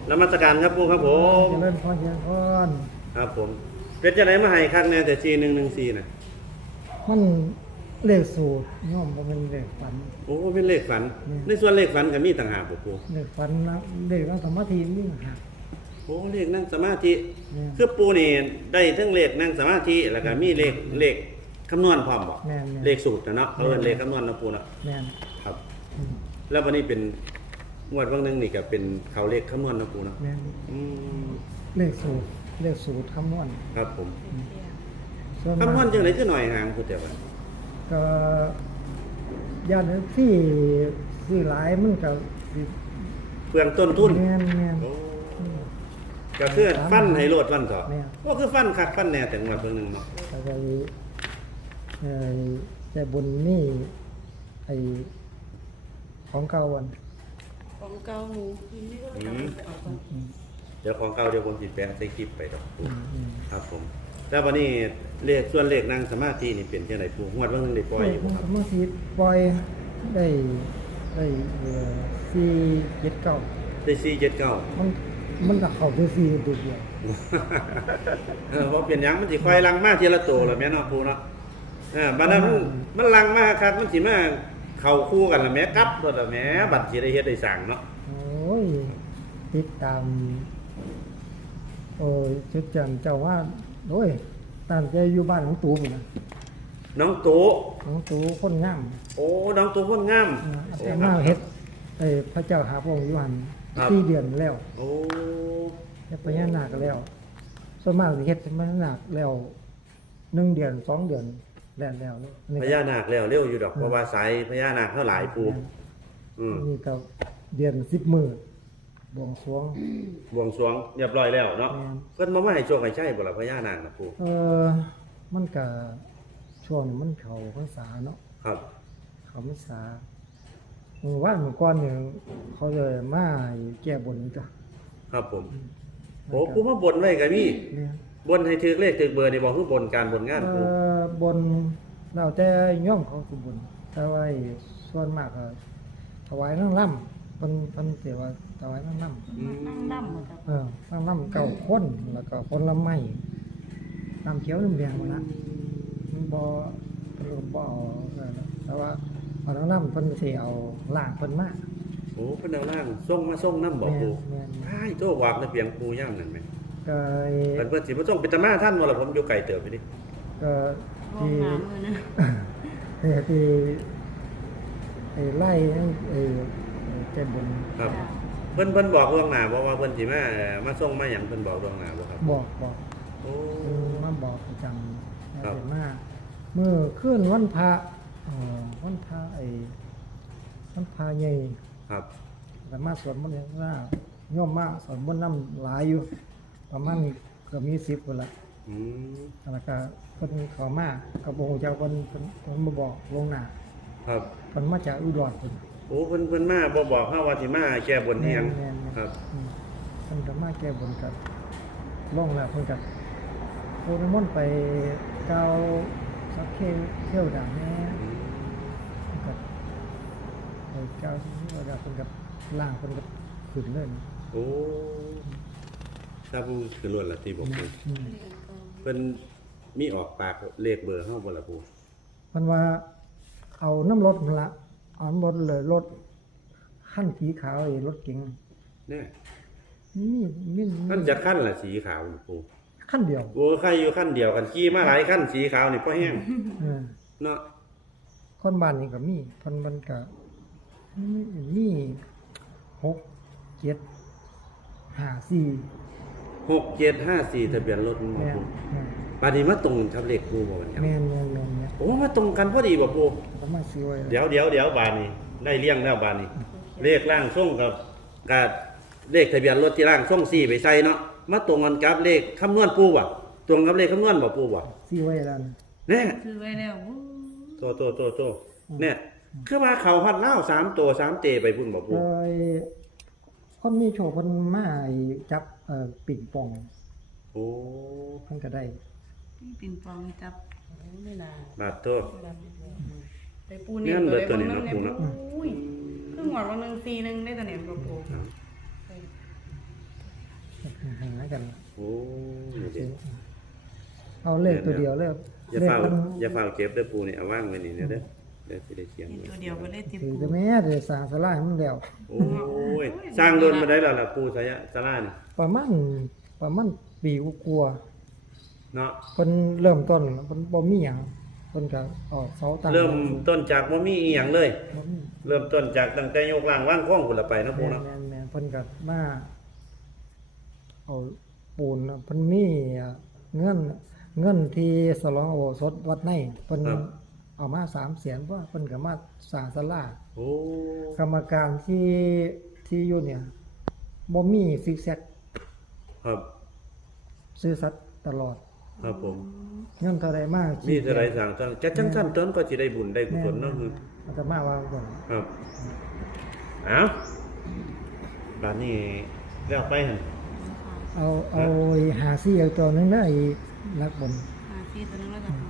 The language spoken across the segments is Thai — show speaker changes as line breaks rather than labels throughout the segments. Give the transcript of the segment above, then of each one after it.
นมัสการครับปู่ครับผม
เจริญพรเจริญพร
ครับผมเป็นจะไหนมาให้คักแน่แต่4114น่ะ
มันเลขสูตรย่อมบ่เป็นเลขฝัน
โอ้เป็นเลขฝันในส่วนเลขฝันก็มีต่างหากบ่ปู่
เลขฝันนะเลขนั่งสมาธินี่หัก
โอ้เลขนั่งสมาธิคือปู่นี่ได้ทั้งเลขนั่งสมาธิแล้วก็มีเลขคำนวณพร้อมบ่เลขสูตรเนาะเอิ้นเลขคำนวณนะปู่เนาะ
แม่น
ครับแล้ววันนี้เป็นงวดวันนึงนี่ก็เป็นเขาเลขคำนวณนะปู่เนาะ
แม่นเลขสูตรคำนวณ
ครับผม
ค
ำนวณจังได๋คือหน่อยห่างพุทธเจ้า
ก็ย่านที่ซื้อหลายมันก็
เปลืองต้นทุน
แม่น
ก็คือฟันให้โลดฟันต่อก็คือฟันคักฟันแน่แต่งวดเบิ่งนึงเนาะ
ก็แต่บนนี่ไอ้ของเก่าวัน
ของเก่าหนู
เดี๋ยวของเก่าเดี๋ยวผมสิแปะใส่คลิปไปดอกครับผมแล้ววันนี้เลขส่วนเลขนั่งสมาธินี่เป็นจังได๋ปู่งวดเบิ่งนึงได้ปล่อยอยู่ครับ
เมื่อสิปล่อยได้479
ได้479
มันก็เข้าไป4ตัวเดียว
บ่เป็นหยังมันสิค่อยลังมาทีละโตแล้วแม่เนาะปู่เนาะบัดนั้นมันลังมาครับมันสิมาเข้าคู่กันแล้วแม่กลับบ่ล่ะแม่บัดสิได้เฮ็ดได้สร้างเนาะ
โอ้ยติดตามจุดจันเจ้าว่าโอ้ยตั้งใจอยู่บ้านของตู่พุ่นน่ะ
น้องตู่
ของตู่คนงาม
โอ้น้องตู่คนงาม
แต่มาเฮ็ดพระเจ้าหาพระองค์อยู่หั่น4 เดือนแล้ว
โอ้
เฮ็ดพญานาคแล้วส่วนมากสิเฮ็ดพญานาคแล้ว1 เดือน2 เดือนแล้ว
พญานาคแล้วเร็วอยู่ดอกเพราะว่าสายพญานาคเท่าหลายปู่
นี่ก็เดือน10 มื้อบวงสรวง
เรียบร้อยแล้วเนาะเพิ่นมาให้โชคให้ชัยบ่ล่ะพญานาคน่ะปู่
มันก็ช่วงมันเข้าพรรษาเนาะ
ครับ
เข้าพรรษาเมื่อก่อนเนี่ยเขาเลยมาแก้บนจ้ะ
ครับผมโอ้ปู่มาบนไว้ก็มีบนให้ถึกเลขถึกเบอร์นี่บ่คือบนการบนงานปู่
บนแล้วแต่โยมเขาสิบนแต่ว่าส่วนมากก็ถวายนางรำเพิ่นสิว่าถวายนางรำ
นั่งล่ำครับ
นางรำ9 คนแล้วก็ผลไม้น้ำเขียวน้ำแดงหมดละมันบ่เพิ่นบ่แต่ว่าเอานางรำเพิ่นสิเอาล่างเพิ่นมา
โอ้เพิ่นเอาล่างส่งนำบ่ปู่ใช่โตวากในเปียงปู่ย่ามนั่นแม่
ก็
เพิ่นสิบ่ส่งเป็นตามาท่านบ่ล่ะผมอยู่ไกลเติบไปดิ
ก็ที่ไล่แก้บน
ครับเพิ่นบอกล่วงหน้าบ่ว่าเพิ่นสิมาส่งมาหยังเพิ่นบอกล่วงหน้าบ่ครับ
บอก
โอ้
มาบอกประจำครับมาเมื่อคืนวันพระวันพระวันพระใหญ่
ครับ
แต่มาสวดมนต์อย่างว่าโยมมาสวดมนต์นำหลายอยู่ประมาณก็มี10คนละแล้วก็เพิ่นเข้ามากับองค์เจ้าเพิ่นมาบอกล่วงหน้า
ครับ
เพิ่นมาจากอุดรพุ่น
โอ้เพิ่นมาบ่บอกเฮาว่าสิมาแก้บนอีหยังครับ
เพิ่นก็มาแก้บนกับล่องแล้วเพิ่นก็โพนมนต์ไปเกาสักเที่ยวดังแน่ก็ไปเกาเที่ยวดังเพิ่นก็ล่างเพิ่นก็ขึ้นเลย
โอ้ถ้าผู้คือล้วนละที่บอกเพิ่นมีออกปากเลขเบอร์เฮาบ่ล่ะปู่
เพิ่นว่าเอาน้ำรถนั่นล่ะเอาน้ำรถเลยรถคันสีขาวรถเก๋ง
เนี่ย
มี
มันจะคันล่ะสีขาวปู่
คันเดียว
โอ้ใครอยู่คันเดียวกันขี่มาหลายคันสีขาวนี่พอแห้งเนาะ
คนบ้านนี่ก็มีเพิ่นมันก็มี6 7 5 4
6754ทะเบียนรถมันบ่ปู่บัดนี้มาตรงกับเลขปู่บ่บัดนี้
แม่น
โอ้มาตรงกันพอดีบ่ปู่
ก็มาซื้อไว้
เดี๋ยวบาดนี้ได้เลี้ยงแล้วบาดนี้เลขร่างทรงกับเลขทะเบียนรถที่ร่างทรง4ไปใส่เนาะมาตรงกันกับเลขคำนวณปู่บ่ตรงกับเลขคำนวณบ่ปู่บ่
ซื้อไว้แล้ว
แน่
ซื้อไว้แล้ว
โตเนี่ยคือว่าเขาฮอดลาว3ตัว3เตไปพุ่นบ่ปู่
คนมีโชคเพิ่นมาจับปิ่งปอง
โอ้
เพิ่นก็ได้
ปิ่งปองจับไม่นาน
บาดโต
ไปปูเนี่ยตัวนี้เนาะปู่เนาะอุ้ยคือหมวดวันนึง4นึงได้ตัวเนี่ยบ่ปู่
ต
กัน
โอ้นี่เด้
เอาเลขตัวเดียวเลย
อย่า
เลข
เฝ้า
มัน
อย่าเฝ้าเก็บเด้อปูนี่เอาวางไว้นี่เด้อเดี๋ยวสิได้เขียน
เห็น
ไว้
ตัวเดียวไปเลยติ
ถือ
ปู
จะแม่ได้สร้างศาลาให้มันแล้ว
โอ้ยสร้างโดนมาได้แล้วล่ะปูสายะศาลานี่
ประมาณปีกว่า
เนาะ
ๆเพิ่นเริ่มต้นเพิ่นบ่มีหยังเพิ่นก็ออกเสาตั้ง
เริ่มต้นจากบ่มีอีหยังเลย
บ่มี
เริ่มต้นจากตั้งแต่ยกล่างว่างข้องพุ่นละไปเนาะปูเนาะ
แม่นๆเพิ่นก็มาเอาปูนเพิ่นมีเงินที่สลองโอสถวัดในเพิ่นเอามา3แสนว่าเพิ่นก็มาสร้างศาลา
โอ้
กรรมการที่อยู่เนี่ยบ่มีซิกแซก
ครับ
ซื่อสัตย์ตลอด
ครับผม
เงินเท่าใดมาก
นี่เท่าไรสั่งจังจะจังซั่นต้นก็สิได้บุญได้กุศลเนาะคือ
อาตมาว่าก่อน
ครับเอาบัดนี้แล้วไปหั่น
เอาหาซี่เอาตัวนึงนะไอ้นักบน
ที่ตัวนึงแล้วจ้ะ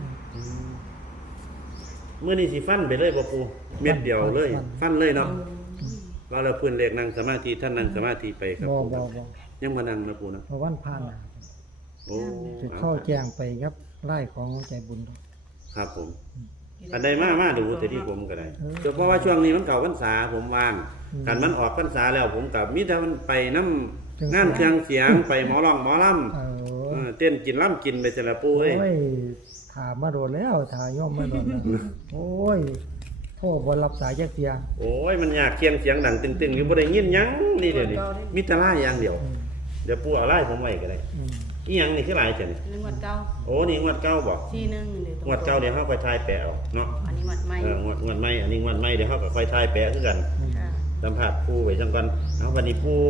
มื้อนี้สิฟันไปเลยบ่ปูเม็ดเดียวเลย ฟันเลยเนาะว่าเราเพิ่นเลขนั่งสมาธิท่านนั่งสมาธิไปครับ
บ่
ผม
บ่
ยังบ่นั่งนะปูนะ
เพราะวันผ่านน่ะ
โอ้
จะเข้าแจ้งไปครับไล่ของใจบุญ
ครับผม อันใดมาดูแต่ที่ผมก็ได้เพราะว่าช่วงนี้มันเก่าพรรษาผมว่างกันมันออกพรรษาแล้วผมกับมีแต่มันไปน้ำงานเครื่องเสียง ไปหมอร้องหมอลำเต้นกินล่ำกินไปเสร็จแล้วปูเอ้ย
โอ้ยถามมาโดนแล้วถาย่อมมาโดนแล้วโอ้ยโทษบ่รับสายจักเที่ย
โอ้ยมันอยากเคียงเสียงดังตึงๆอยู่บ่ได้ยินหยังนี่เดี๋ยวนี้มีแต่ล่าอย่างเดียว เดี๋ยวปูเอาไล่ผมไว้ก็ได้
อืม
อีหยังนี่คือหลายจังนี่
นึงวัดเก่า
โอ้นี่งวดเก่าบ่
ที่นึงเดี๋ยว
งวดเก่าเดี๋ยวเฮาค่อยทายแปะเอาเนาะ
อันนี้วัดใหม่
งวดใหม่อันนี้งวดใหม่เดี๋ยวเฮาก็ค่อยทายแปะคือกัน
ค่ะ
สัมผัสผู้ไว้จังกันเอาวันนี้ผู้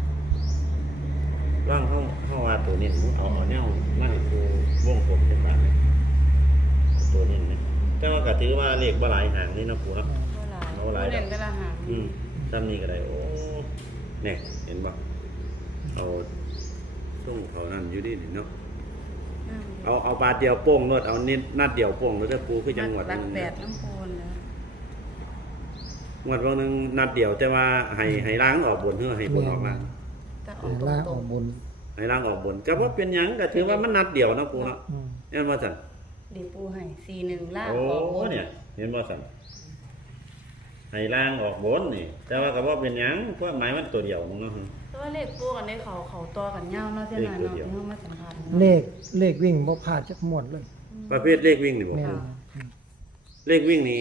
ร่างเข้าว่าตัวนี้เอาแนวนั่งผู้วงผมเป็นแบบนี้ตัวนี้นะแต่ว่าก็ถือว่าเลขบ่หลายหางนี่เนาะผู้เนาะ
เวลาเด่นเวลาหาง
ซ้ำนี้ก็ได้โอ้เนี่ยเห็นบ่เอาส่งเขานั่นอยู่ดิเนาะเอาบาทเดียวโป้งรถเอานิดนัดเดียวโป้งรถได้ปูคือจังหวัด
รั
นึ
ก
ง
แปดน้ำโพนแล้ว
งวดวันนึงนัดเดียวแต่ว่าให้ล้างออกบนเพื่อให้บนออกล่าง
แต่อ
ให้
อก
ล่า
ต
อ
ร
อง กบน
ให้ล้างออกบนก็ว่าเป็นหยังก็ถือว่ามันนัดเดียวเนาะปูเนาะ
อืม
เห็นบ่สั่น
ๆดีปูให้41ล่าง
โอ้
ออกบน
เนี่ยเห็นบ่สั่นให้ล้างออกบนนี่ แต่ว่าก็บ่เป็นหยังเพราะหมายมันตัวเดียวมึงเนาะ
แต่ว่าเลขปูกันได้เขาต่อกันยาวเนาะเส้นนั้นเนาะที่เฮามาสัมภาษณ์
เลขวิ่งบ่พลาดจักหมวดเลย
ประเภทเลขวิ่งนี่บ่
แม่น
ปูเลขวิ่งนี่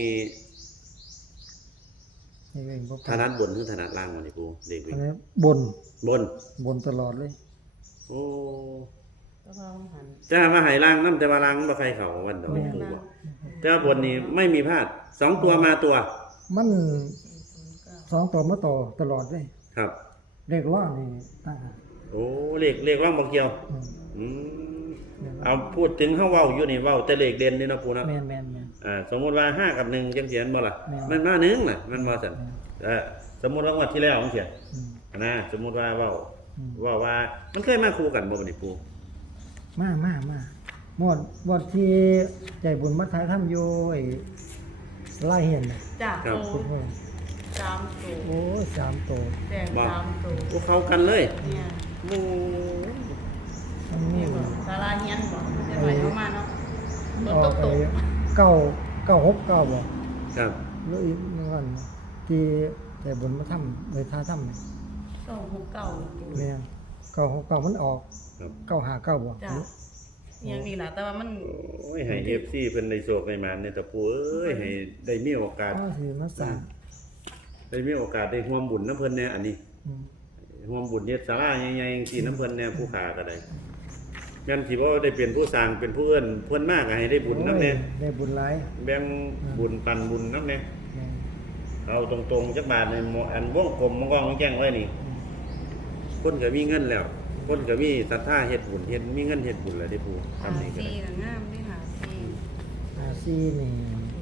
เลขวิ่งบ่พ
ถ
ลาด
นัดบนหรือถนัดล่างวะนี่ปูเลขวิ่
อั
ง
นนี้บน
บน
ตลอดเลย
โอ้
แล้วก็หัน
แต่มาให้ล้างนำแต่ว่าล้างบ่ใครเข้าวันดอกปูบ่แต่ว่าบนนี่ไม่มีพลาดสองตัวมาตัว
มันสองตัวมาต่อตลอดเลย
ครับ
เลขล่างนี่ตั้งหาก
โอ้เลขว่างบ่เกี่ยว
อืม
อืมเอาพูดถึงเฮาเว้าอยู่นี่เว้าแต่เลขเด่นนี่เนาะปูเนาะ
แม่น
สมมุติว่า5กับ1จังซี่บ่ล่ะ
แม่น
มันมา1น่ะมันบ่ซั่นสมมุติว่างวดที่แล้วจังซี่
อืม
นะสมมุติว่าเว้า
อืม
ว่ามันเคยมาคู่กันบ่บัดนี้ปู
มาหมดที่ใจบุญมัดท้ายทำอยู่ไอ้ไล่เห็นน่ะ
จ้ะ
ครับ
ปู3ตัว
โอ้ย3ตัว
แดง3ตัว
พวกเขากันเลย
เนี่ย
โอ้
มัน
นี่
นี่
บ่ศาลาเฮียนบ่ได้ไหวเข้ามาเนาะร
อ
ถ
อก
ต
ไป
ก
969บ่
ครับ
หรืออีกนั่นที่ใจบุญมาทำเลยท้าทำเนี่ย
269
แม่น969มันออก
ครับ
959บ่
จ้ะยังนี่ล่ะแต่ว่ามัน
โอ้ยให้ FC เพิ่นได้โชคได้หมานเนี่ยแต่ปูเอ้ยให้ได้มีโอกาส
ก็สิมาสร้าง
ได้มีโอกาสได้ร่วมบุญน้ำเพิ่นแน่อันนี้
อืม
ร่วมบุญเฮ็ดศาลาใหญ่ๆจังซี่น้ำเพิ่นแน่ผู้ขาก็ได้แม่นสิบ่ได้เป็นผู้สร้างเป็นผู้เอิ้นเพิ่นมากก็ให้ได้บุญนำแน่
ได้บุญหลาย
แบ่งบุญปันบุญนำแน่
แม่น
เอาตรงๆจักบาทในหมออันวงกลมมองๆแจ้งไว้นี่คนก็มีเงินแล้ว คนก็มีศรัทธาเฮ็ดบุญเฮ็ดมีเงินเฮ็ดบุญแล้วได้ผู้
หา
ทำนี่ก็
ซี
ได้
ก็งามด้วยหาซี
อาซีนี่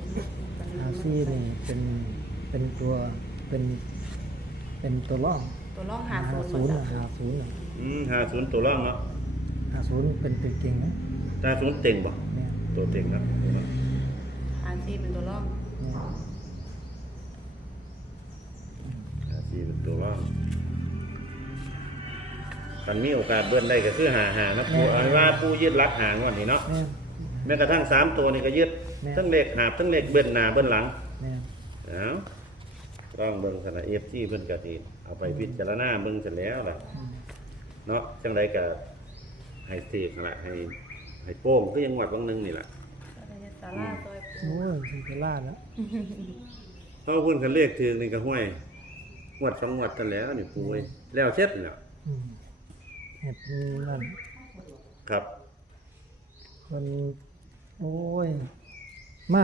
เป็นตัวเป็นตัวร่อง
ตัวล่องหาโซน
ศูนย์
จ้ะ
50น่ะ
50ตัวรองเนาะ
50เป็นตัวเก่งนะ
ถ้า0เต็งบ่
แม่น
ตัวเต็งครับ
หาซีเป็นตัวล่อง
แม่น
50เป็นตัวรองคกันมีโอกาสเบิ้ลได้ก็คือหานะปูเอาไว้ว่าปูยึดรักหางวันนี้เนาะ
แม่น
แม้กระทั่ง3ตัวนี่ก็ยึด
แม่น
ทั้งเลขหาบทั้งเลขเบิ้ลหน้าเบิ้ลหลัง
แม่น
เอาลองเบิ่งซั่นน่ะ FC เพิ่นก็สิเอาไปพิจารณาเบิ่งเสร็จแล้วล่ะ
อืม
เนาะจังไดก็ให้เสกนั่นล่ะให้โป้งคือยังงวดบางนึงนี่ล่ะ
ศาลาซอย
โอ้ยสิไปล่าแล้ว
เพราะเพิ่นคันเลขถือนี่ก็ห้วยงวด2งวดกันแล้วนี่ปูเอ้ยแล้วเสร็จแล้ว
อืมเฮ็ดนั่น
ครับ
มันโอ้ยมา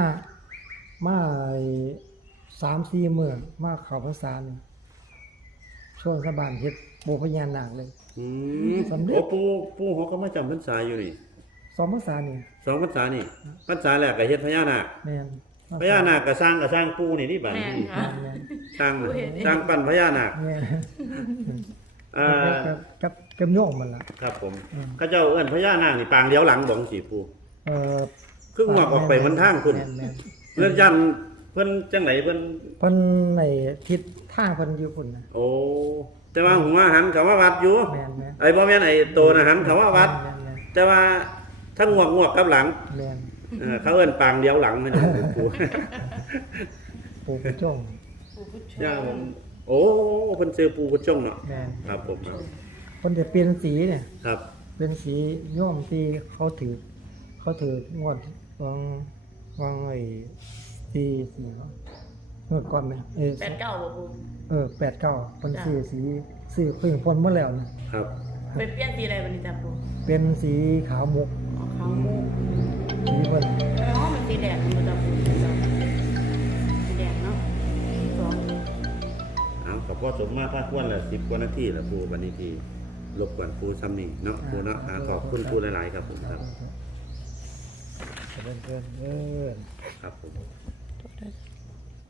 3-4มื้อมาเข้าพรรษานี่ช่วงสะบานเฮ็ดโบพญานาคเลย
อืม
สำเร็จ
โอ้ปูเขาก็มาจำพรรษาอยู่นี่
2พรรษานี่
2พรรษานี่พรรษาแรกก็เฮ็ดพญานาค
แม่น
พญานาคก็สร้างปูนี่ที่บ้าน
แม่น
นี่
ค่ะ
แม่น
สร้างปั้นพญานาค
แม่น
อ่า
กับโยมมันล่ะ
ครับผม
อืม
เขาเจ้าเอิ้นพญานาคนี่ปางเดียวหลังบ่สิปู
เอ่อ
ครึ่งหัวออกไปหนทางคุณ
แม่น
เพิ่นยันเพิ่นจังไหนเพิ่น
เพิ่นในทิศทางเพิ่นอยู่พุ่นน่ะ
โอ้แต่ว่าหัวหันเขาว่าวัดอยู่
แม่น
ไอ้บ่แม่นไอ้โตน่ะหันเขาว่าวัด
แม่น
แต่ว่าทั้งงวกกับหลัง
แม่น
เขาเอิ้นปางเดียวหลังนั่นเองปู
ปูกระจ้ง
ปู่ผู้ช
ย่าม ผมโอ้เพิ่นซื้อปูกระจงเนาะ
แม่น
ครับผมครับ
เพิ่นจะเปลี่ยนสีเนี่ย
ครับ
เป็นสีโยมที่เขาถืองวดวางไอ้ที่สีงวดก่อนไหม
89บ่ปู่
89เพิ่นซื้อเพิ่งพ้นมาแล้วนะครับ
ไปเปลี่ยนสีอะไรบัดนี้จ้ะปู่
เป็นสีขาวมุก
อ๋อขาวมุก
สีเพิ่น
อ๋อมันสีแดงมันจ้ะปู่สีแดงเนาะสอง
เอาก็พอสมมาพาควรละ10กว่านาทีละปูบัดนี้ที่รบกวนปูซ้ำนี่เนาะปูเนาะขอบคุณปูหลายๆครับผมครับ
เพิ่น
ครับผม